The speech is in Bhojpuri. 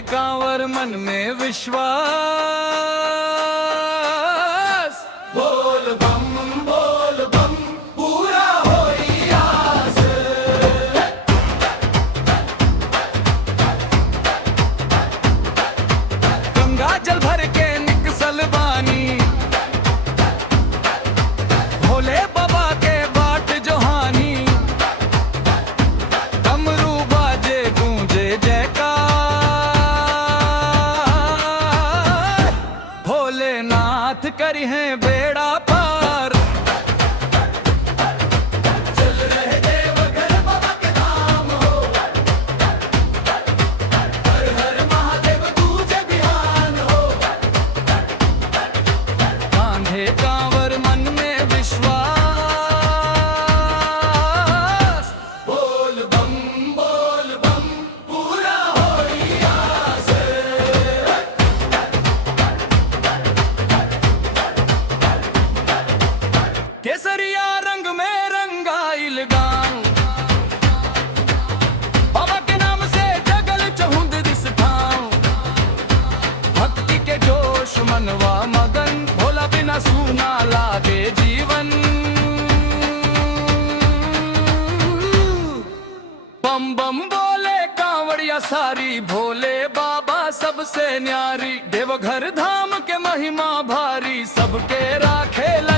कांवर मन में विश्वास। बोल बम पूरा होई आस। गंगा जल भर के निकसल बानी, भोले बाबा के बाट जोहानी। डमरू बाजे गूंजे जयकार, भोलेनाथ करी है बेड़ा पार। चल रहे देवघर बाबा के धाम हो, हर हर महादेव दूजे बिहान हो। कांधे कांवर मन में विश्वास। बोल बम पूरा होई आस। केसरिया रंग में रंगाइल गांव, बाबा के नाम से जगल चहुंद दिस ठाव। भक्ति के जोश मनवा मगन, भोला बिना सूना लागे जीवन। बम बम बोले कांवड़िया सारी, भोले बाबा सबसे न्यारी। देवघर धाम के महिमा भारी, सबके राखेला